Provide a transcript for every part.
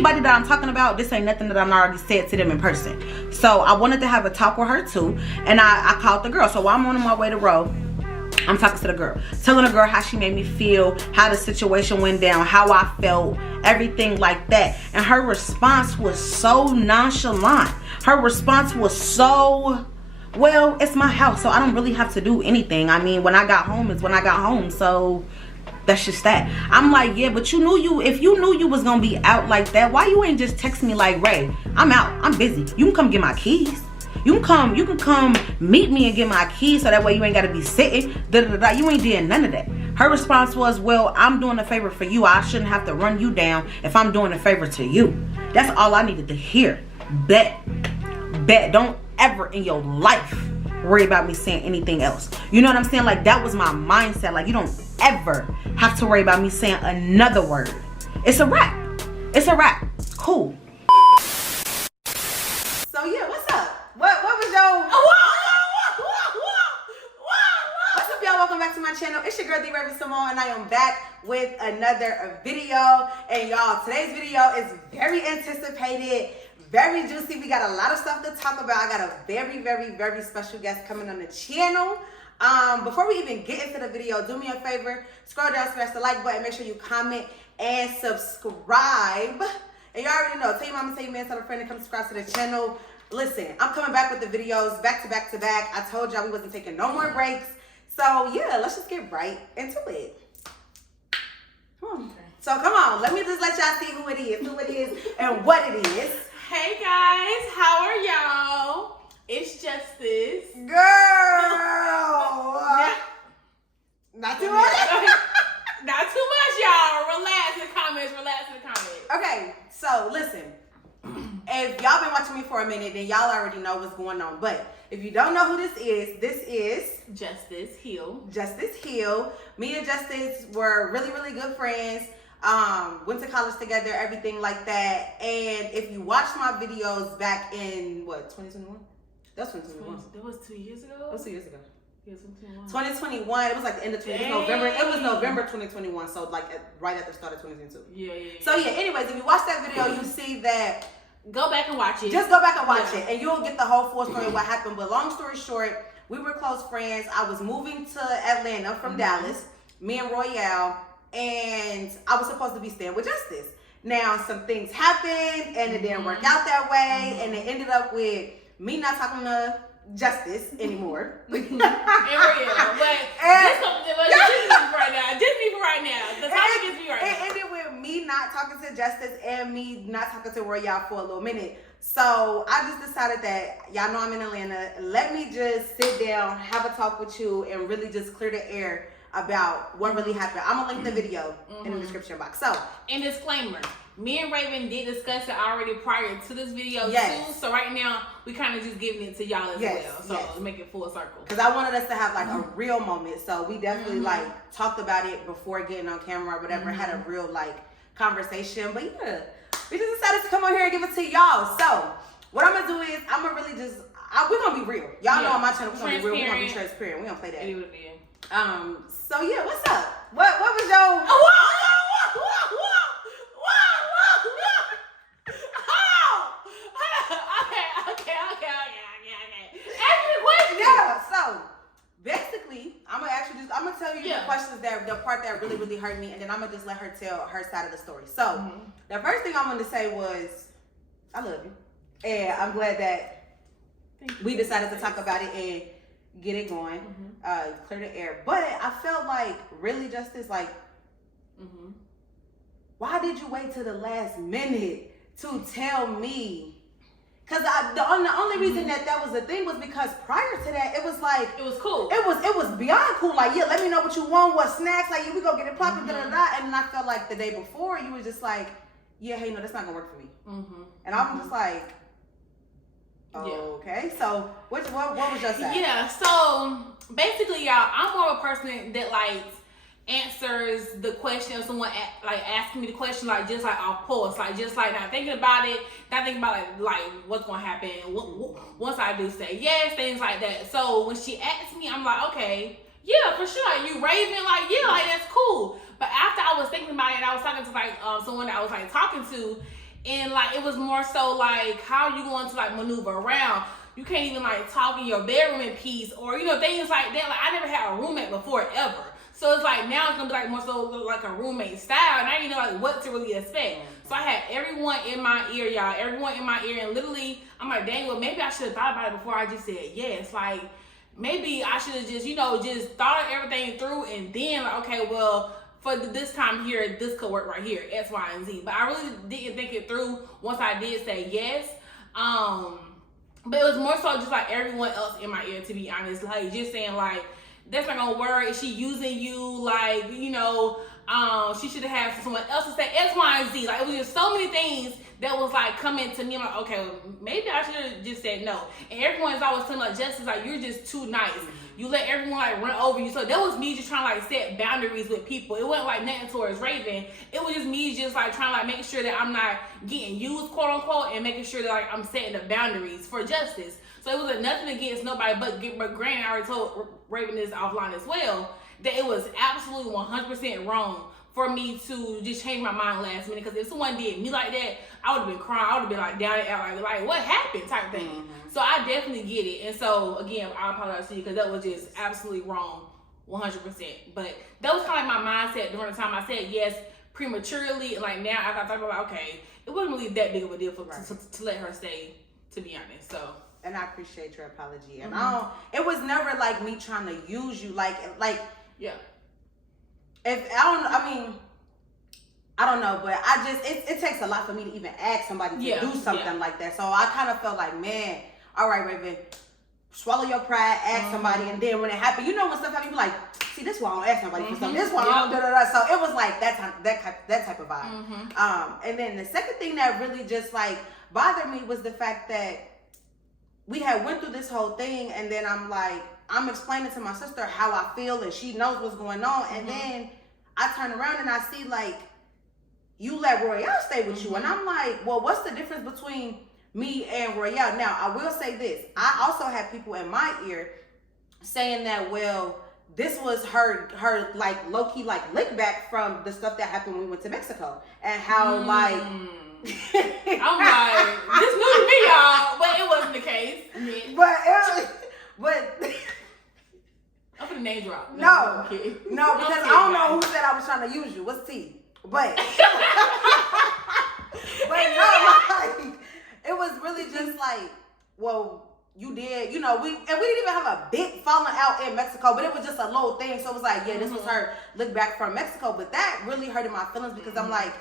anybody that I'm talking about, this ain't nothing that I'm already said to them in person. So I wanted to have a talk with her too, and I called the girl. So while I'm on my way to row, I'm talking to the girl, telling the girl how she made me feel, how the situation went down, how I felt, everything like that. And her response was so nonchalant. Her response was so, well, it's my house, so I don't really have to do anything. I mean, when I got home is when I got home, so that's just that. I'm like, yeah, but if you knew you was gonna be out like that, why you ain't just text me like, Ray, I'm out, I'm busy, you can come get my keys. You can come meet me and get my keys, so that way you ain't gotta be sitting. You ain't doing none of that. Her response was, well, I'm doing a favor for you. I shouldn't have to run you down if I'm doing a favor to you. That's all I needed to hear. Bet. Don't ever in your life worry about me saying anything else. You know what I'm saying? Like, that was my mindset. Like, you don't ever have to worry about me saying another word. It's a wrap. It's a wrap. Cool. So yeah, what's up? What was your... What's up, y'all? Welcome back to my channel. It's your girl, The Raven Simone, and I am back with another video. And y'all, today's video is very anticipated, very juicy. We got a lot of stuff to talk about. I got a very, very, very special guest coming on the channel. Before we even get into the video, do me a favor, scroll down, smash the like button, make sure you comment and subscribe. And you already know, tell your mama, tell your man, tell a friend to come subscribe to the channel. Listen, I'm coming back with the videos back to back to back. I told y'all we wasn't taking no more breaks. So yeah, let's just get right into it. Come on. So come on, let me just let y'all see who it is, and what it is. Hey guys, how are y'all? It's Justice. Girl! Not too much? Not too much, y'all. Relax in the comments, Okay, so listen. If y'all been watching me for a minute, then y'all already know what's going on. But if you don't know who this is Justice Hill. Justice Hill. Me and Justice were really, really good friends. Went to college together, everything like that. And if you watch my videos back in, what, 2021? That was 2021. That was 2 years ago? That was 2 years ago. Yeah, 2021. It was like the end of November. It was November 2021, so like right at the start of 2022. Yeah. So yeah, anyways, if you watch that video, you see that. Go back and watch it. Just go back and watch it, and you'll get the whole full story of what happened. But long story short, we were close friends. I was moving to Atlanta from Dallas, me and Royale, and I was supposed to be staying with Justice. Now, some things happened, and it didn't work out that way, and it ended up with me not talking to Justice anymore. And real, but just me for right now. The topic is me right now. It ended with me not talking to Justice and me not talking to Royale for a little minute. So I just decided that, y'all know I'm in Atlanta, let me just sit down, have a talk with you, and really just clear the air about what really happened. I'm gonna link the video in the description box. So, and disclaimer, me and Raven did discuss it already prior to this video too. So right now we kind of just giving it to y'all as well. So to make it full circle. Because I wanted us to have like a real moment. So we definitely like talked about it before getting on camera or whatever. Had a real like conversation. But yeah, we just decided to come on here and give it to y'all. So what I'm gonna do is I'm gonna really just we're gonna be real. Y'all know on my channel we're gonna be real. We're gonna be transparent. We're gonna play that. So yeah, what's up? What was your So basically, I'm gonna tell you the questions the part that really, really hurt me, and then I'm gonna just let her tell her side of the story. So the first thing I wanted to say was, I love you, and I'm glad that we decided to talk about it and get it going, clear the air. But I felt like, really, Justice, like, why did you wait till the last minute to tell me? Because the only reason that was the thing was because prior to that, it was like, it was cool. It was beyond cool. Like, yeah, let me know what you want, what snacks. Like, yeah, we go get it popping, And then I felt like the day before, you were just like, yeah, hey, no, that's not gonna work for me. And I'm just like, okay. So what was your side? Yeah. So basically, y'all, I'm more of a person that like answers the question of someone like asking me the question like just like off pulse, like just like not thinking about it, not thinking about like what's gonna happen once I do say yes, things like that. So when she asked me, I'm like, okay, yeah, for sure. Like, you Raven, like, yeah, like that's cool. But after I was thinking about it, I was talking to like someone that I was like talking to, And like it was more so like how you going to like maneuver around. You can't even like talk in your bedroom in peace, or you know, things like that. Like I never had a roommate before ever. So it's like now it's gonna be like more so like a roommate style, and I didn't know like what to really expect. So I had everyone in my ear, y'all, everyone in my ear, and literally I'm like, dang, well maybe I should have thought about it before I just said yes. Like maybe I should have just, you know, just thought of everything through, and then like, okay, well for this time here, this could work right here, X, Y, and Z. But I really didn't think it through once I did say yes. But it was more so just like everyone else in my ear, to be honest, like just saying like, that's not gonna work. Is she using you? Like, you know, she should have had someone else to say X, Y, and Z. Like, it was just so many things that was like coming to me. I'm like, okay, maybe I should have just said no. And everyone's always telling like, Justice, like, you're just too nice. You let everyone like run over you. So that was me just trying to like set boundaries with people. It wasn't like nothing towards Raven. It was just me just like trying to like make sure that I'm not getting used, quote unquote, and making sure that like I'm setting the boundaries for Justice. So it was nothing against nobody, but granted, I already told Raven this offline as well, that it was absolutely 100% wrong for me to just change my mind last minute. Because if someone did me like that, I would have been crying. I would have been like down and out, like what happened type thing. Mm-hmm. So I definitely get it. And so again, I apologize to you because that was just absolutely wrong, 100%. But that was kind of like my mindset during the time I said yes prematurely. And like now, I thought about, okay, it wasn't really that big of a deal for to let her stay, to be honest. So. And I appreciate your apology. And it was never like me trying to use you. Like, yeah. I don't know, but it takes a lot for me to even ask somebody to do something like that. So I kind of felt like, man, all right, Raven, swallow your pride, ask somebody. And then when it happened, you know, when stuff happens, you be like, see, this is why I don't ask somebody for something. This is why I don't da-da-da. So it was like that type of vibe. And then the second thing that really just like bothered me was the fact that we had went through this whole thing, and then I'm explaining to my sister how I feel, and she knows what's going on. And then I turn around and I see like, you let Royale stay with you. And I'm like, well, what's the difference between me and Royale? Now, I will say this. I also had people in my ear saying that, well, this was her like low-key like lick back from the stuff that happened when we went to Mexico. And how like... I'm like, this new to me, y'all, but it wasn't the case. But I'm gonna name drop. No, because I don't know who said I was trying to use you. What's T? But no, like it was really just like, well, you did, you know, we didn't even have a big falling out in Mexico, but it was just a little thing. So it was like, yeah, this was her look back from Mexico, but that really hurted my feelings because I'm like,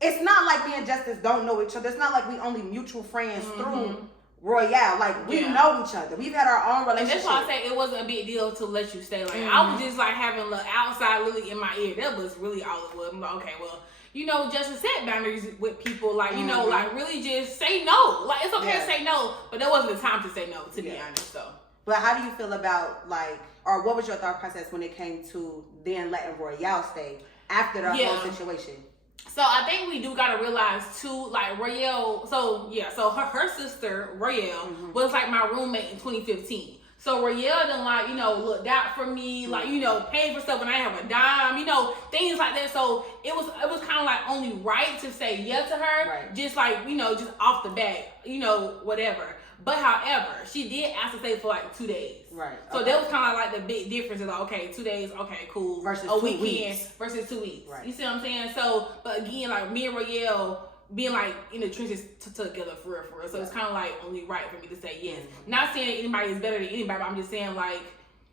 it's not like me and Justice don't know each other. It's not like we only mutual friends through Royale. Like, we know each other. We've had our own relationship. And that's why I say it wasn't a big deal to let you stay. Like, I was just like having the outside Lily in my ear. That was really all it was. I'm like, okay, well, you know, Justice set boundaries with people. Like, you know, like really just say no. Like, it's okay to say no, but that wasn't the time to say no, to be honest. So. But how do you feel about, like, or what was your thought process when it came to then letting Royale stay after the whole situation? So I think we do gotta realize too, like Royale. So her sister Royale was like my roommate in 2015. So Royale done like, you know, looked out for me, like, you know, paid for stuff when I didn't have a dime, you know, things like that. So it was kind of like only right to say yes to her, just like, you know, just off the bat, you know, whatever. But however, she did ask to stay for like 2 days. Right. So that was kind of like the big difference. Is like, okay, 2 days, okay, cool. Versus a 2 weekend weeks. versus 2 weeks. Right. You see what I'm saying? So, but again, like me and Royale being like in the trenches together for real. So it's kind of like only right for me to say yes. Not saying anybody is better than anybody, but I'm just saying like,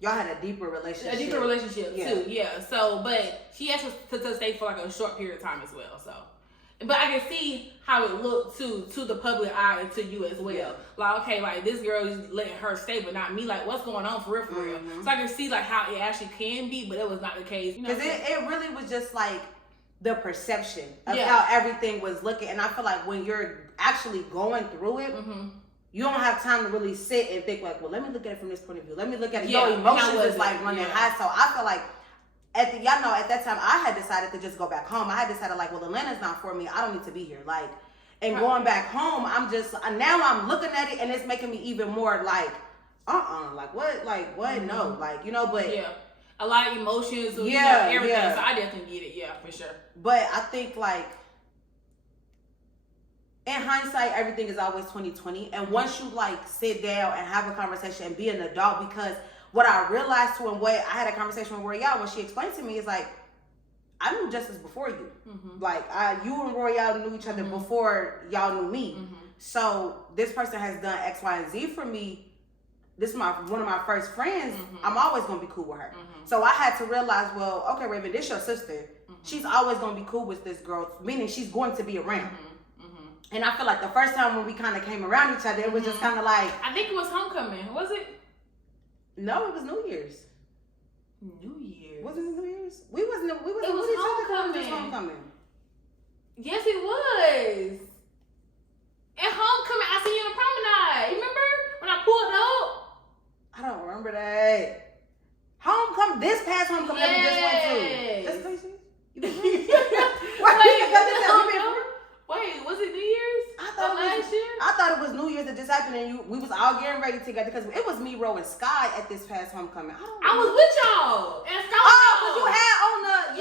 y'all had a deeper relationship. Too, yeah. So, but she asked us to stay for like a short period of time as well. So, but I can see how it looked to the public eye and to you as well. Yeah. Like, okay, like this girl is letting her stay, but not me. Like, what's going on for real? So I can see like how it actually can be, but it was not the case. Because it really was just like the perception of how everything was looking. And I feel like when you're actually going through it, you don't have time to really sit and think like, well, let me look at it from this point of view. Let me look at it. Your emotions is like running high. So I feel like at that time I had decided to just go back home. I had decided like, well, Atlanta's not for me. I don't need to be here. Like, and going back home, now I'm looking at it and it's making me even more like, like what? No, like, you know, but a lot of emotions, you know, everything. So I definitely get it, for sure. But I think like in hindsight, everything is always 2020. And once you like sit down and have a conversation and be an adult, because what I realized too, and what I had a conversation with Royale when she explained to me is like, I knew Justice before you. Like you and Royale knew each other before y'all knew me. So this person has done X, Y, and Z for me. This is one of my first friends. I'm always gonna be cool with her. So I had to realize, well, okay, Raven, this your sister. She's always gonna be cool with this girl, meaning she's going to be around. And I feel like the first time when we kind of came around each other, it was just kind of like, I think it was homecoming. Was it? No, it was New Year's. New Year's. Wasn't it New Year's? We wasn't It was with each other 'cause it was homecoming. just homecoming. Yes, it was. At homecoming, I seen you on the promenade. Remember when I pulled up? I don't remember that. Homecoming. This past homecoming that we just went to. That's crazy. You been Wait, was it New Year's? I thought last year? I thought it was New Year's that just happened, and we was all getting ready together because it was me, Ro, and Sky at this past homecoming. I was with y'all. And Sky was because you had on the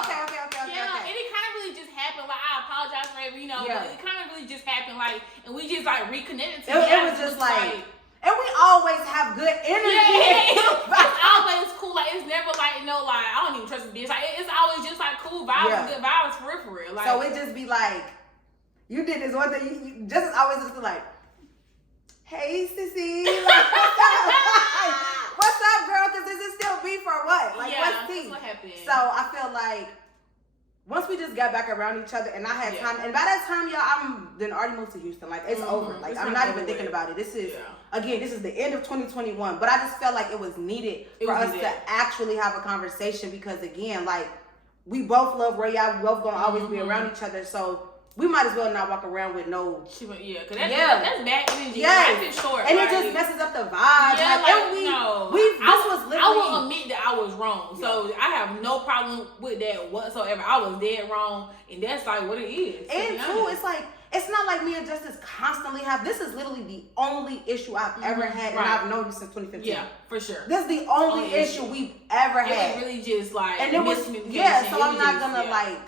Okay. Yeah, and it kind of really just happened. Like, I apologize for it, but it kind of really just happened. Like, and we just like reconnected. It was just like, and we always have good energy. It's always cool. Like, it's never like like I don't even trust this bitch. Like, it's always just like cool vibes and good vibes for real. Like, so it just be like, you did this one thing. You just always just like, hey sissy, like, what's up, girl? Because this is still beef or what? Like, what's tea? That's what happened. So I feel like once we just got back around each other, and I had time, and by that time, y'all, I'm then already moved to Houston. Like, it's over. Like, I'm not even thinking about it. This is again, this is the end of 2021. But I just felt like it was needed for us to actually have a conversation because, again, like, we both love Royale. We both gonna always be around each other. So we might as well not walk around with no. Cause that's bad energy. Yeah, it's short, and right? it just messes up the vibe. Yeah, I will admit that I was wrong. So I have no problem with that whatsoever. I was dead wrong, and that's like what it is. And two, it's like, it's not like me and Justice constantly have. This is literally the only issue I've ever had, and I've known you since 2015. Yeah, for sure. This is the only issue we've ever had. It was really just like, and it was so I'm not gonna like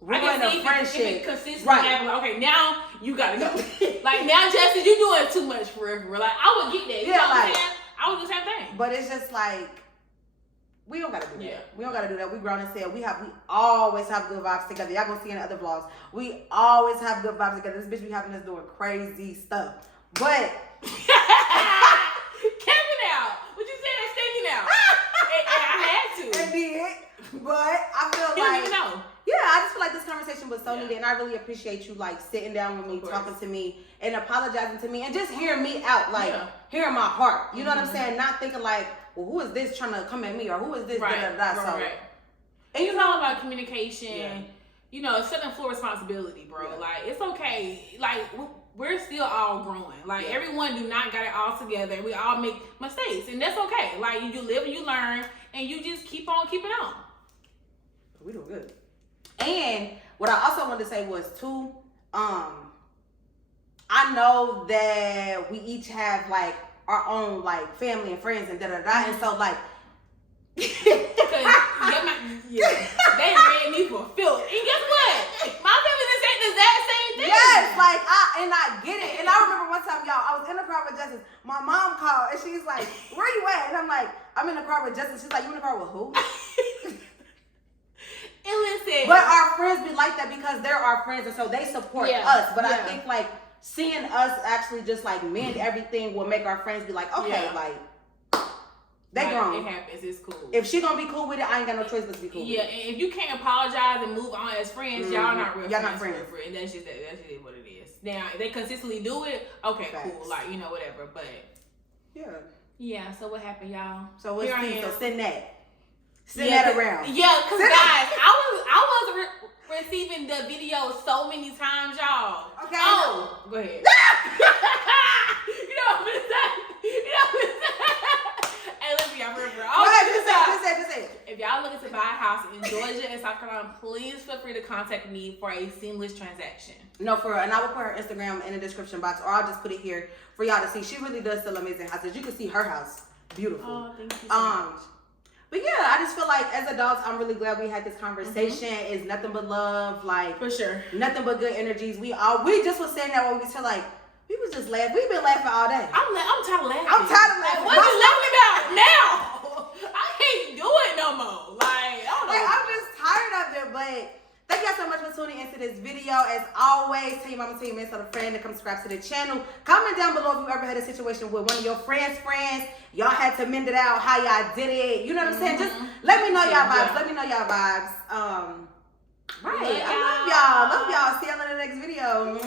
ruin a friendship. If it consistently happen, like, okay, now you gotta go. Like, now, Justice, you doing too much for real. Like, I would get that. You know what I'm saying? I would do the same thing. But it's just like, we don't gotta do that. Yeah. We don't gotta do that. We grown and said we always have good vibes together. Y'all gonna see in the other vlogs. We always have good vibes together. This bitch be having us doing crazy stuff. But Kevin out. What you saying? That's taking out. and I had to. It did. But I feel like, don't even know. Yeah, I just feel like this conversation was so needed, and I really appreciate you like sitting down with me, talking to me, and apologizing to me, and just hearing me out, like hearing my heart. You know what I'm saying? Not thinking like, well, who is this trying to come at me, or who is this? Right. And you know about communication. You know, it's something full responsibility, bro. Yeah. Like, it's okay. Like, we're still all growing. Like, everyone do not got it all together. We all make mistakes, and that's okay. Like, you live and you learn, and you just keep on keeping on. We doing good. And what I also wanted to say was too, I know that we each have like our own like family and friends and and so like they ran me for filth. And guess what? My family just saying the exact same thing. Yes, like I get it. And I remember one time, y'all, I was in the car with Justice. My mom called and she's like, "Where you at?" And I'm like, "I'm in the car with Justice." She's like, "You in the car with who?" And listen, but our friends be like that because they're our friends, and so they support us. But I think like seeing us actually just like mend everything will make our friends be like, okay, like they grown. It happens. It's cool. If she gonna be cool with it, I ain't got no choice but to be cool. Yeah, and if you can't apologize and move on as friends, y'all not real. Y'all not friends. And that's just what it is. Now, if they consistently do it, okay, cool. Like, whatever. But yeah. So what happened, y'all? So what's so send that. Send that around. Yeah, because guys, I was receiving the video so many times, y'all. Okay. Oh, go ahead. You know what I'm saying? Hey, listen, y'all, just say it. If y'all looking to buy a house in Georgia and South Carolina, please feel free to contact me for a seamless transaction. No, for real. And I will put her Instagram in the description box, or I'll just put it here for y'all to see. She really does sell amazing houses. You can see her house. Beautiful. Oh, thank you so much. But yeah, I just feel like as adults, I'm really glad we had this conversation. It's nothing but love, like For sure. nothing but good energies. We just was saying that when we were like, we was just laughing. We've been laughing all day. I'm tired of laughing. I'm tired of laughing. What are you laughing about now? I can't do it no more. Like, I don't know. Like, I'm just tired of it, but thank y'all so much for tuning into this video. As always, tell your mama, tell your man, tell a friend to come subscribe to the channel. Comment down below if you ever had a situation with one of your friends. Y'all had to mend it out, how y'all did it. You know what I'm saying? Just let me know y'all vibes. Let me know y'all vibes. Right. I love y'all. See y'all in the next video.